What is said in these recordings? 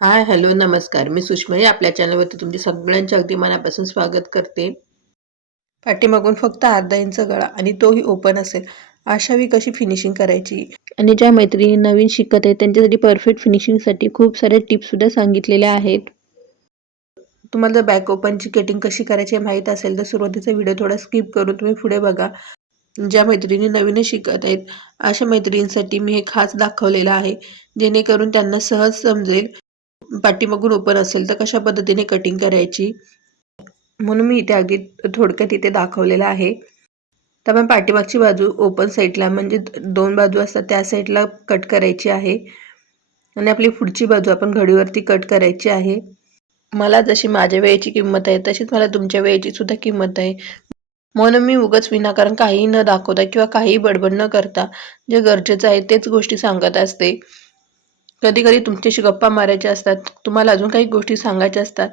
Hi hello नमस्कार. मी सुषमाई आपल्या चॅनलवरती तुमचे सगळ्यांचे अगदी मनापासून स्वागत करते. पाठीमागून फक्त अर्धा इंच गळा आणि तोही ओपन असेल. अशावी कशी फिनिशिंग करायची? आणि ज्या मैत्रिणी नवीन शिकत आहेत त्यांच्यासाठी परफेक्ट फिनिशिंगसाठी खूप साऱ्या टिप्ससुद्धा सांगितलेल्या आहेत. तुम्हाला जर बॅक ओपनची कटिंग कशी करायची माहीत असेल तर सुरुवातीचा व्हिडिओ थोडा स्किप करून तुम्ही पुढे बघा. ज्या मैत्रिणी नवीनच शिकत आहेत अशा मैत्रिणींसाठी मी हे खास दाखवलेलं आहे जेणेकरून त्यांना सहज समजेल. पाठीमागून ओपन असेल तर कशा पद्धतीने कटिंग करायची? म्हणून मी इथे अगदी थोडक्यात इथे दाखवलेलं आहे. तर आपण पाठीमागची बाजू ओपन साईडला म्हणजे दोन बाजू असतात त्या साईडला कट करायची आहे. आणि आपली पुढची बाजू आपण घडीवरती कट करायची आहे. मला जशी माझ्या वेळेची किंमत आहे तशीच मला तुमच्या वेळेची सुद्धा किंमत आहे. म्हणून मी उगाच विनाकारण काही न दाखवता किंवा काही बडबड न करता जे गरजेचं आहे तेच गोष्टी सांगत असते. कधी कधी तुमच्याशी गप्पा मारायच्या असतात. तुम्हाला अजून काही गोष्टी सांगायच्या असतात.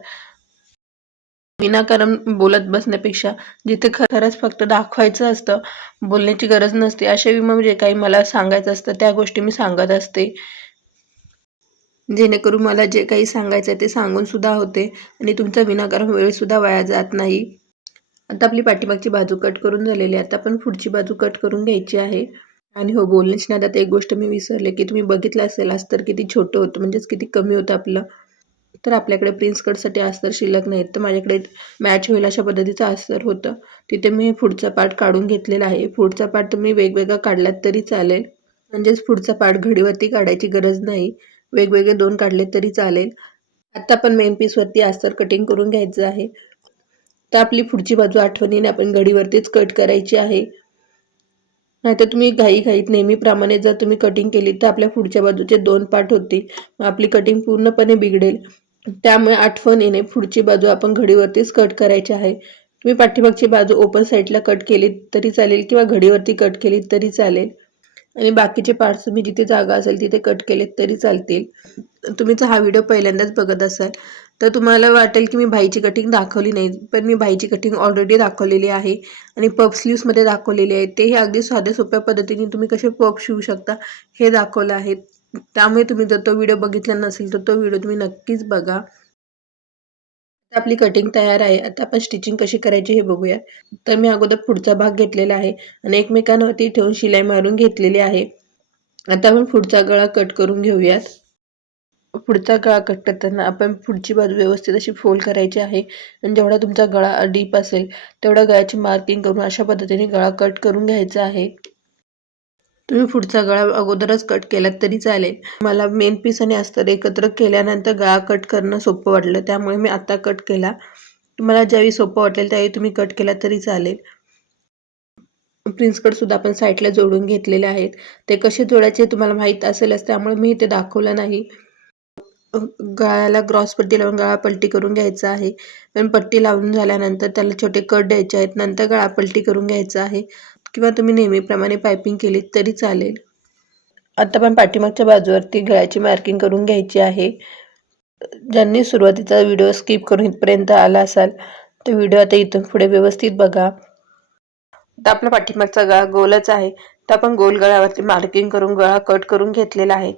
विनाकारण बोलत बसण्यापेक्षा जिथे खरंच फक्त दाखवायचं असतं बोलण्याची गरज नसते अशा मग जे म्हणजे काही मला सांगायचं असतं त्या गोष्टी मी सांगत असते. जेणेकरून मला जे काही सांगायचं आहे ते सांगून सुद्धा होते आणि तुमचा विनाकारण वेळ सुद्धा वाया जात नाही. आता आपली पाठीमागची बाजू कट करून झालेली आहे. आता आपण पुढची बाजू कट करून घ्यायची आहे. आणि हो बोलण्याची आता एक गोष्ट मी विसरले की तुम्ही बघितलं असेल अस्तर किती छोटं होतं म्हणजेच किती कमी होतं आपलं. तर आपल्याकडे प्रिन्स कटसाठी अस्तर शिल्लक नाहीत. तर माझ्याकडे मॅच होईल अशा पद्धतीचं अस्तर होतं. तिथे मी पुढचा पार्ट काढून घेतलेला आहे. पुढचा पार्ट तुम्ही वेगवेगळा काढलात तरी चालेल. म्हणजेच पुढचा पार्ट घडीवरती काढायची गरज नाही. वेगवेगळे दोन काढले तरी चालेल. आत्ता पण मेन पीसवरती अस्तर कटिंग करून घ्यायचं आहे. तर आपली पुढची बाजू आठवणीने आपण घडीवरतीच कट करायची आहे. नाहीतर तुम्ही घाई घाईत नेहमीप्रमाणे जर तुम्ही कटिंग केली तर आपल्या पुढच्या बाजूचे दोन पार्ट होतील. मग आपली कटिंग पूर्णपणे बिघडेल. त्यामुळे आठवण येणे पुढची बाजू आपण घडीवरतीच कट करायची आहे. तुम्ही पाठीमागची बाजू ओपन साईडला कट केली तरी चालेल किंवा घडीवरती कट केली तरी चालेल. आणि बाकीचे पार्ट्स तुम्ही जिथे जागा असेल तिथे कट केलेत तरी चालतील. तुम्ही हा व्हिडिओ पहिल्यांदाच बघत असाल. तर तुम्हाला वाटेल की मी भाईची कटिंग दाखवली नाही पण मी भाईची कटिंग ऑलरेडी दाखवलेली आहे आणि पप स्लीव्समध्ये दाखवलेली आहे तेही अगदी साध्या सोप्या पद्धतीने तुम्ही कसे पप शिवू शकता हे दाखवलं आहे. त्यामुळे तुम्ही जर तो व्हिडिओ बघितला नसेल तर तो व्हिडिओ तुम्ही नक्कीच बघा. आपली कटिंग तयार आहे. आता आपण स्टिचिंग कशी करायची हे बघूया तर मी अगोदर पुढचा भाग घेतलेला आहे आणि एकमेकांवरती ठेवून शिलाई मारून घेतलेली आहे. आता आपण पुढचा गळा कट करून घेऊयात. पुढचा गळा कट करताना आपण पुढची बाजू व्यवस्थित अशी फोल्ड करायची आहे. आणि जेवढा तुमचा गळा डीप असेल तेवढा गळ्याची मार्किंग करून अशा पद्धतीने गळा कट करून घ्यायचा आहे. तुम्ही पुढचा गळा अगोदरच कट केलात तरी चालेल. मला मेन पीस आणि अस्तर एकत्र केल्यानंतर गळा कट करणं सोपं वाटलं त्यामुळे मी आत्ता कट केला. तुम्हाला ज्यावेळी सोपं वाटेल त्यावेळी तुम्ही कट केला तरी चालेल. प्रिन्स सुद्धा आपण साईडला जोडून घेतलेले आहेत. ते कसे जोडायचे तुम्हाला माहीत असेलच त्यामुळे मी ते दाखवलं नाही. गळ्याला ग्रॉस पट्टी लावून गळा पलटी करून घ्यायचा आहे. पण पट्टी लावून झाल्यानंतर त्याला छोटे कट द्यायचे आहेत. नंतर गळा पलटी करून घ्यायचा आहे. किंवा तुम्ही नेहमीप्रमाणे पायपिंग केली तरी चालेल. आता पण पाठीमागच्या बाजूवरती गळ्याची मार्किंग करून घ्यायची आहे. ज्यांनी सुरुवातीचा व्हिडिओ स्किप करून इथपर्यंत आला असाल तर व्हिडिओ आता इथून पुढे व्यवस्थित बघा. तर आपला पाठीमागचा गळा गोलच आहे. तर आपण गोल गळ्यावरती मार्किंग करून गळा कट करून घेतलेला आहे.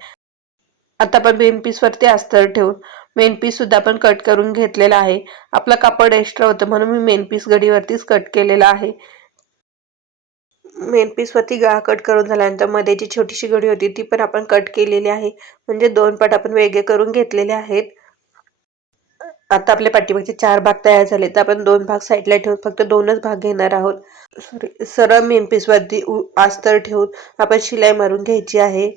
आता आपण मेन पीसवरती अस्तर ठेवून मेन पीससुद्धा आपण कट करून घेतलेला आहे. आपला कापड एक्स्ट्रा होतं म्हणून मी मेन पीस गडीवरतीच कट केलेला आहे. मेन पीसवरती गळा कट करून झाल्यानंतरमध्ये जी छोटीशी गडी होती ती पण आपण कट केलेली आहे. म्हणजे दोन पट आपण वेगळे करून घेतलेले आहेत. आता आपल्या पाठीमागचे चार भाग तयार झाले तर आपण दोन भाग साईडला ठेवून फक्त दोनच भाग घेणार आहोत. सॉरी सरळ मेन पीसवरती आस्तर ठेवून आपण शिलाई मारून घ्यायची आहे.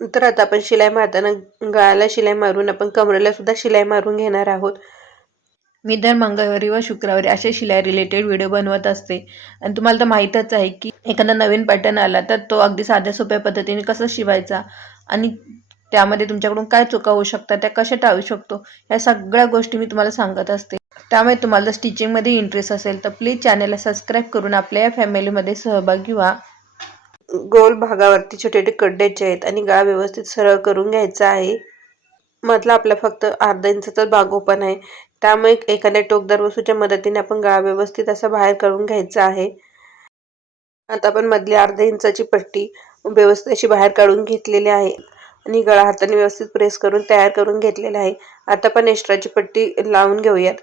तर आता आपण शिलाई मारताना गाळाला शिलाई मारून आपण कमरेला सुद्धा शिलाई मारून घेणार आहोत. मी दर मंगळवारी व शुक्रवारी असे शिलाई रिलेटेड व्हिडिओ बनवत असते. आणि तुम्हाला तर माहीतच आहे की एखादा नवीन पॅटर्न आला तर तो अगदी साध्या सोप्या पद्धतीने कसा शिवायचा? आणि त्यामध्ये तुमच्याकडून काय चुका होऊ शकतात? त्या कशा टाळू शकतो? या सगळ्या गोष्टी मी तुम्हाला सांगत असते. त्यामुळे तुम्हाला जर स्टिचिंगमध्ये इंटरेस्ट असेल तर प्लीज चॅनलला सबस्क्राईब करून आपल्या या फॅमिलीमध्ये सहभागी व्हा. गोल भागावरती छोटे छोटे कड्ड्याचे आहेत आणि गळा व्यवस्थित सरळ करून घ्यायचा आहे. मधला आपला फक्त अर्धा इंचाचा भाग ओपन आहे. त्यामुळे एखाद्या टोकदार वस्तूच्या मदतीने आपण गळा व्यवस्थित असा बाहेर काढून घ्यायचा आहे. आता आपण मधली अर्धा इंचाची पट्टी व्यवस्थित अशी बाहेर काढून घेतलेली आहे. आणि गळा हाताने व्यवस्थित प्रेस करून तयार करून घेतलेला आहे. आता पण एक्स्ट्राची पट्टी लावून घेऊयात.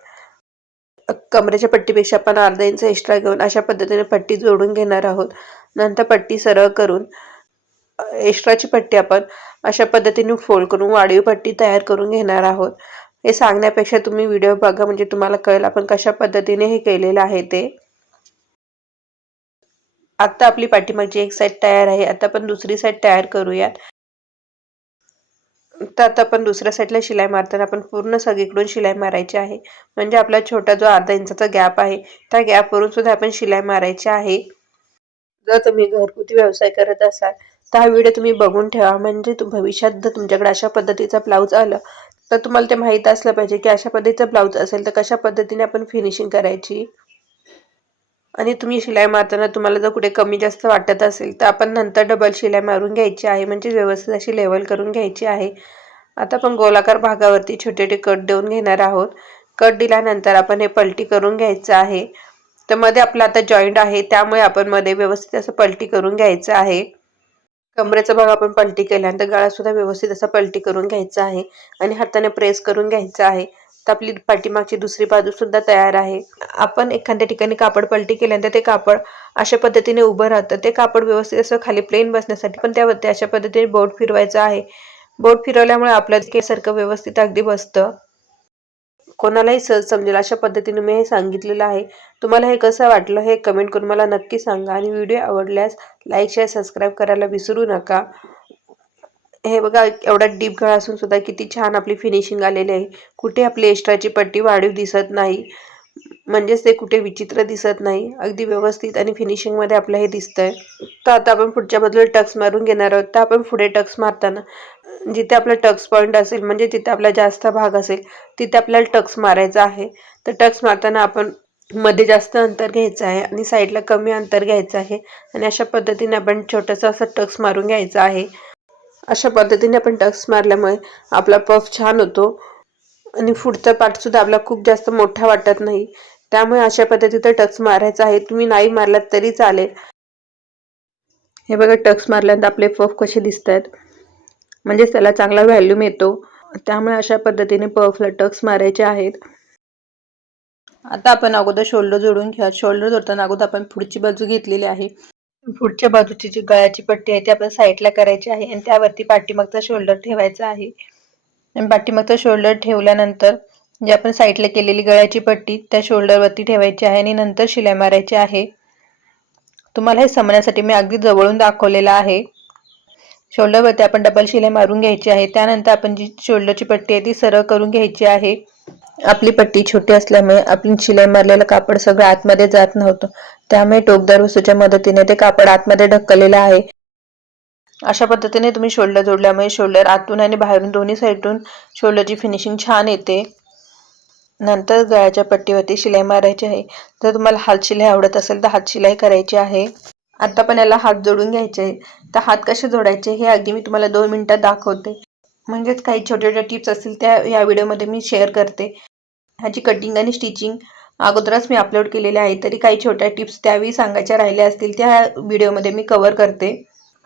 कमरेच्या पट्टीपेक्षा आपण अर्धा इंच एक्स्ट्रा घेऊन अशा पद्धतीने पट्टी जोडून घेणार आहोत. नंतर पट्टी सरळ करून एक्स्ट्राची पट्टी आपण अशा पद्धतीने फोल्ड करून वाढीव पट्टी तयार करून घेणार आहोत. हे सांगण्यापेक्षा तुम्ही व्हिडिओ बघा म्हणजे तुम्हाला कळेल आपण कशा पद्धतीने हे केलेलं आहे ते. आत्ता आपली पाठीमागची एक साईड तयार आहे. आता आपण दुसरी साईड तयार करूयात. तर आता आपण दुसऱ्या साईडला शिलाई मारताना आपण पूर्ण सगळीकडून शिलाई मारायची आहे. म्हणजे आपला छोटा जो अर्धा इंचाचा गॅप आहे त्या गॅपवरून सुद्धा आपण शिलाई मारायची आहे. जर तुम्ही घरगुती व्यवसाय करत असाल तर हा व्हिडिओ तुम्ही बघून ठेवा. म्हणजे भविष्यात जर तुमच्याकडे अशा पद्धतीचा ब्लाऊज आलं तर तुम्हाला ते माहीत असलं पाहिजे की अशा पद्धतीचा ब्लाऊज असेल तर कशा पद्धतीने आपण फिनिशिंग करायची? आणि तुम्ही शिलाई मारताना तुम्हाला जर कुठे कमी जास्त वाटत असेल तर आपण नंतर डबल शिलाई मारून घ्यायची आहे. म्हणजे व्यवस्थित अशी लेवल करून घ्यायची आहे. आता आपण गोलाकार भागावरती छोटे छोटे कट देऊन घेणार आहोत. कट दिल्यानंतर आपण हे पलटी करून घ्यायचं आहे. तर मध्ये आपला आता जॉईंट आहे त्यामुळे आपण मध्ये व्यवस्थित असं पलटी करून घ्यायचं आहे. कमरेचा भाग आपण पलटी केल्यानंतर गळा सुद्धा व्यवस्थित असा पलटी करून घ्यायचा आहे. आणि हाताने प्रेस करून घ्यायचा आहे. तर आपली पाठीमागची दुसरी बाजू सुद्धा तयार आहे. आपण एखाद्या ठिकाणी कापड पलटी केल्यानंतर ते कापड अशा पद्धतीने उभं राहतं. ते कापड व्यवस्थित असं खाली प्लेन बसण्यासाठी पण त्यावरती अशा पद्धतीने बोट फिरवायचं आहे. बोट फिरवल्यामुळे आपलं केसारखं व्यवस्थित अगदी बसतं. कोणालाही सहज समजेल. अशा पद्धतीने मी हे सांगितलेलं आहे. तुम्हाला हे कसं वाटलं हे कमेंट करून मला नक्की सांगा आणि व्हिडिओ आवडल्यास लाईक शेअर सबस्क्राईब करायला विसरू नका. हे बघा एवढा डीप गळा असून सुद्धा किती छान आपली फिनिशिंग आलेली आहे. कुठे आपली एक्स्ट्राची पट्टी वाढीव दिसत नाही. म्हणजेच ते कुठे विचित्र दिसत नाही अगदी व्यवस्थित आणि फिनिशिंगमध्ये आपलं हे दिसतंय. तर आता आपण पुढच्या बाजूला टक्स मारून घेणार आहोत. तर आपण पुढे टक्स मारताना जिथे आपलं टक्स पॉईंट असेल म्हणजे जिथे आपला जास्त भाग असेल तिथे आपल्याला टक्स मारायचा आहे. तर टक्स मारताना आपण मध्ये जास्त अंतर घ्यायचं आहे आणि साईडला कमी अंतर घ्यायचं आहे. आणि अशा पद्धतीने आपण छोटंसं असं टक्स मारून घ्यायचं आहे. अशा पद्धतीने आपण टक्स मारल्यामुळे आपला पफ छान होतो. आणि पुढचा पार्टसुद्धा आपला खूप जास्त मोठा वाटत नाही. त्यामुळे अशा पद्धतीचा टक्स मारायचा आहे. तुम्ही नाही मारलात तरी चालेल. हे बघा टक्स मारल्यानंतर आपले पफ कसे दिसत आहेत म्हणजेच त्याला चांगला व्हॅल्यू मिळतो. त्यामुळे अशा पद्धतीने पफला टक्स मारायचे आहेत. आता आपण अगोदर शोल्डर जोडून घ्या शोल्डर जोडताना अगोदर आपण पुढची बाजू घेतलेली आहे. पुढच्या बाजूची जी गळ्याची पट्टी आहे ती आपण साईडला करायची आहे आणि त्यावरती पाठीमागचा शोल्डर ठेवायचा आहे. आणि पाठीमागचा शोल्डर ठेवल्यानंतर जी आपण साईडला केलेली गळ्याची पट्टी त्या शोल्डरवरती ठेवायची आहे आणि नंतर शिलाई मारायची आहे. तुम्हाला हे समजण्यासाठी मी अगदी जवळून दाखवलेलं आहे. शोल्डरवरती आपण डबल शिलाई मारून घ्यायची आहे. त्यानंतर आपण जी शोल्डरची पट्टी आहे ती सरळ करून घ्यायची आहे. आपली पट्टी छोटी असल्यामुळे आपली शिलाई मारलेलं कापड सगळं आतमध्ये जात नव्हतं. त्यामुळे टोकदार वस्तूच्या मदतीने ते कापड आतमध्ये ढकललेलं आहे. अशा पद्धतीने तुम्ही शोल्डर जोडल्यामुळे शोल्डर आतून आणि बाहेरून दोन्ही साईडून शोल्डरची फिनिशिंग छान येते. नंतर गळ्याच्या पट्टीवरती शिलाई मारायची आहे. जर तुम्हाला हात शिलाई आवडत असेल तर हात शिलाई करायची आहे. आता पण याला हात जोडून घ्यायचे आहे तर हात कसे जोडायचे हे अगदी मी तुम्हाला दोन मिनटात दाखवते. म्हणजेच काही छोट्या छोट्या टिप्स असतील त्या या व्हिडिओमध्ये मी शेअर करते. ह्याची कटिंग आणि स्टिचिंग अगोदरच मी अपलोड केलेले आहे. तरी काही छोट्या टिप्स त्यावेळी सांगायच्या राहिल्या असतील त्या व्हिडिओमध्ये मी कवर करते.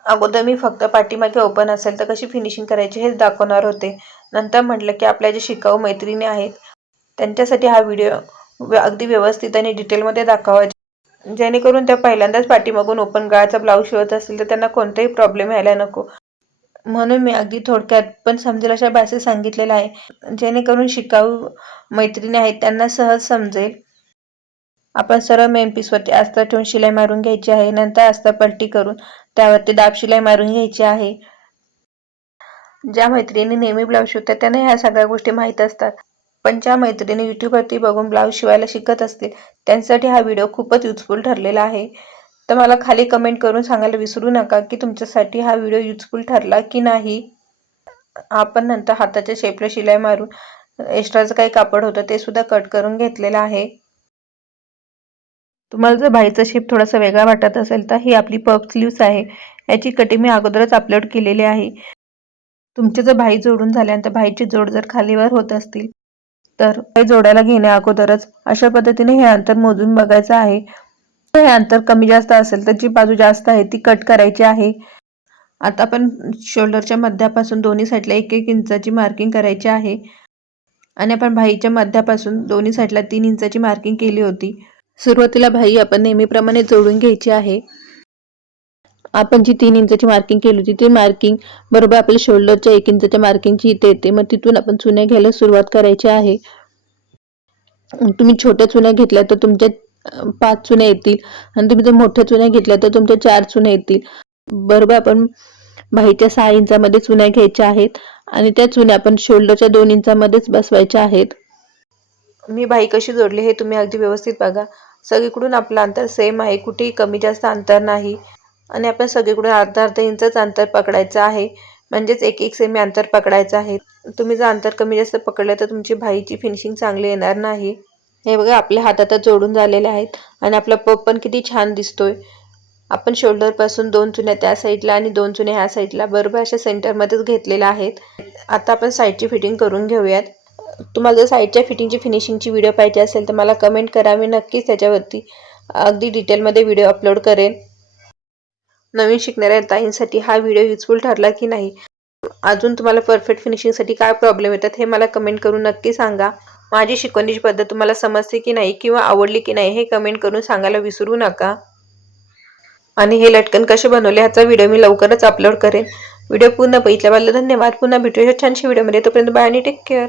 अगोदर मी फक्त पाठीमागे ओपन असेल तर कशी फिनिशिंग करायची हेच दाखवणार होते. नंतर म्हटलं की आपल्या जे शिकाऊ मैत्रिणी आहेत त्यांच्यासाठी हा व्हिडिओ अगदी व्यवस्थित आणि डिटेलमध्ये दाखवा जेणेकरून त्या पहिल्यांदाच पाठीमागून ओपन गळाचा ब्लाऊज शिवत असतील तर त्यांना कोणताही प्रॉब्लेम यायला नको. म्हणून मी अगदी थोडक्यात पण समजेल अशा भाषेत सांगितलेलं आहे. जेणेकरून शिकाऊ मैत्रिणी आहेत त्यांना सहज समजेल. आपण सरळ मेन पीसवरती आस्था ठेवून शिलाई मारून घ्यायची आहे नंतर आस्था पलटी करून त्यावरती दाब शिलाई मारून घ्यायची आहे. ज्या मैत्रिणी नेहमी ब्लाऊज शिवतात त्यांना ह्या सगळ्या गोष्टी माहीत असतात. पण ज्या मैत्रिणी यूट्यूबवरती बघून ब्लाऊज शिवायला शिकत असतील त्यांच्यासाठी हा व्हिडिओ खूपच युजफुल ठरलेला आहे. तर मला खाली कमेंट करून सांगायला विसरू नका की तुमच्यासाठी हा व्हिडिओ युजफुल ठरला की नाही. आपण नंतर हाताच्या शेपला शिलाई मारून एक्स्ट्राचं काही कापड होतं ते सुद्धा कट करून घेतलेलं आहे. तुम्हाला जर बाईचा शेप थोडासा वेगळा वाटत असेल तर ही आपली पफ स्लीव्स आहे. याची कटिंग मी अगोदरच अपलोड केलेली आहे. तुमचे जर भाई जोडून झाल्यानंतर भाईची जोड जर खालीवर होत असतील तर जोडायला घेण्या अगोदरच अशा पद्धतीने हे अंतर मोजून बघायचं आहे. हे अंतर कमी जास्त असेल तर जी बाजू जास्त आहे ती कट करायची आहे. आता आपण शोल्डरच्या मध्यापासून दोन्ही साईडला एक एक इंचाची मार्किंग करायची आहे. आणि आपण भाईच्या मध्यापासून दोन्ही साईडला तीन इंचाची मार्किंग केली होती. सुरुवातीला भाई आपण नेहमीप्रमाणे जोडून घ्यायची आहे. आपण जी तीन इंचाची मार्किंग केली होती ती मार्किंग बरोबर आपल्या शोल्डरच्या एक इंचाच्या मार्किंगची इथे येते. मग तिथून आपण चुन्या घ्यायला सुरुवात करायची आहे. तुम्ही छोट्या चुन्या घेतल्या तर तुमच्या पाच चुन्या येतील. आणि तुम्ही जर मोठ्या चुन्या घेतल्या तर तुमच्या चार चुन्या येतील. बरोबर आपण बाईच्या सहा इंचामध्ये चुन्या घ्यायच्या आहेत. आणि त्या चुन्या आपण शोल्डरच्या दोन इंचामध्येच बसवायच्या आहेत. मी बाई कशी जोडली हे तुम्ही अगदी व्यवस्थित बघा. सगळीकडून आपलं अंतर सेम आहे. कुठेही कमी जास्त अंतर नाही. आणि आपण सगळीकडून अर्धा अर्धा इंचच अंतर पकडायचं आहे. म्हणजेच एक एक सेमी अंतर पकडायचं आहे. तुम्ही जर अंतर कमी जास्त पकडलं तर तुमची भाईची फिनिशिंग चांगली येणार नाही. हे बघा आपल्या हातातच जोडून झालेले आहेत आणि आपला पप पण किती छान दिसतोय. आपण शोल्डरपासून दोन चुन्या त्या साईडला आणि दोन चुन्या ह्या साईडला बरोबर अशा सेंटरमध्येच घेतलेल्या आहेत. आता आपण साईडची फिटिंग करून घेऊयात. तुम्हाला जर साईडच्या फिटिंगची फिनिशिंगची व्हिडिओ पाहिजे असेल तर मला कमेंट करा. मी नक्कीच त्याच्यावरती अगदी डिटेलमध्ये व्हिडिओ अपलोड करेन. नवीन शिकणाऱ्या ताईंसाठी हा व्हिडिओ युजफुल ठरला की नाही? अजून तुम्हाला परफेक्ट फिनिशिंगसाठी काय प्रॉब्लेम येतात हे मला कमेंट करून नक्की सांगा. माझी शिकवण्याची पद्धत तुम्हाला समजते की नाही किंवा आवडली की नाही हे कमेंट करून सांगायला विसरू नका. आणि हे लटकन कसे बनवले ह्याचा व्हिडिओ मी लवकरच अपलोड करेन. व्हिडिओ पूर्ण बघितल्याबद्दल धन्यवाद. पुन्हा भेटूया छानशा व्हिडिओमध्ये तोपर्यंत बाय आणि टेक केअर